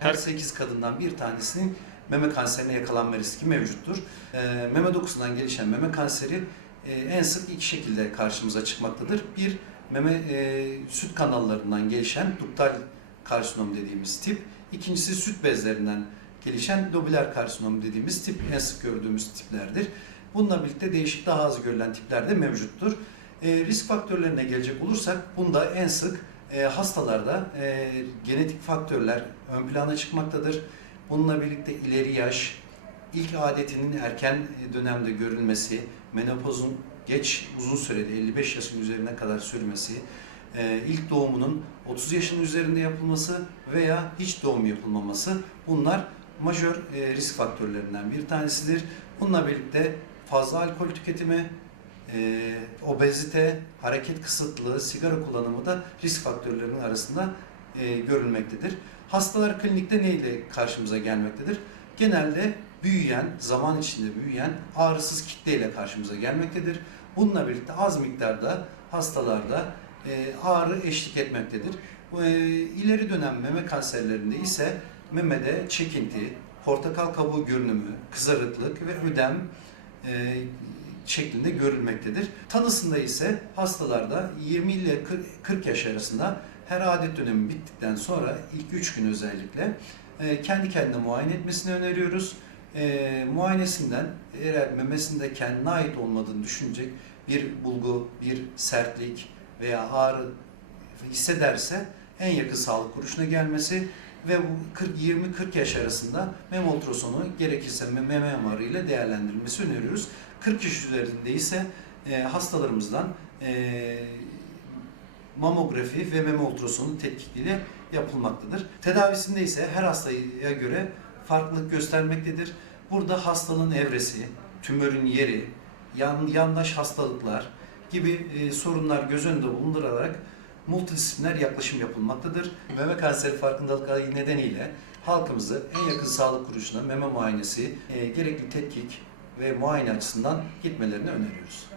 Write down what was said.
Her Her- 8 kadından bir tanesinin meme kanserine yakalanma riski mevcuttur. Ee, meme dokusundan gelişen meme kanseri e, en sık iki şekilde karşımıza çıkmaktadır. Bir, meme e, süt kanallarından gelişen duktal karsinom dediğimiz tip. İkincisi süt bezlerinden gelişen lobüler karsinom dediğimiz tip en sık gördüğümüz tiplerdir. Bununla birlikte değişik daha az görülen tipler de mevcuttur. E, risk faktörlerine gelecek olursak bunda en sık e, hastalarda e, genetik faktörler ön plana çıkmaktadır. Bununla birlikte ileri yaş, ilk adetinin erken dönemde görülmesi, menopozun geç uzun sürede 55 yaşın üzerine kadar sürmesi, e, ilk doğumunun 30 yaşın üzerinde yapılması veya hiç doğum yapılmaması bunlar majör e, risk faktörlerinden bir tanesidir. Bununla birlikte fazla alkol tüketimi, e, obezite, hareket kısıtlığı, sigara kullanımı da risk faktörlerinin arasında e, görülmektedir. Hastalar klinikte neyle karşımıza gelmektedir? Genelde büyüyen, zaman içinde büyüyen ağrısız kitleyle karşımıza gelmektedir. Bununla birlikte az miktarda hastalarda e, ağrı eşlik etmektedir. E, ileri dönem meme kanserlerinde ise memede çekinti, portakal kabuğu görünümü, kızarıklık ve ödem e, şeklinde görülmektedir. Tanısında ise hastalarda 20 ile 40 40 yaş arasında her adet dönemi bittikten sonra ilk 3 gün özellikle e, kendi kendine muayene etmesini öneriyoruz. E, muayenesinden eğer memesinde kendine ait olmadığını düşünecek bir bulgu, bir sertlik veya ağrı hissederse en yakın sağlık kuruluşuna gelmesi ve bu 40 20-40 yaş arasında meme ultrasonu gerekirse meme MR ile değerlendirilmesi öneriyoruz. 40 yaş üzerinde ise e, hastalarımızdan e, mamografi ve meme ultrasonu tetkikiyle yapılmaktadır. Tedavisinde ise her hastaya göre farklılık göstermektedir. Burada hastalığın evresi, tümörün yeri, yan, yandaş hastalıklar gibi e, sorunlar göz önünde bulundurarak multidisipliner yaklaşım yapılmaktadır. Meme kanseri farkındalık ayı nedeniyle halkımızı en yakın sağlık kuruluşuna meme muayenesi, e, gerekli tetkik ve muayene açısından gitmelerini öneriyoruz.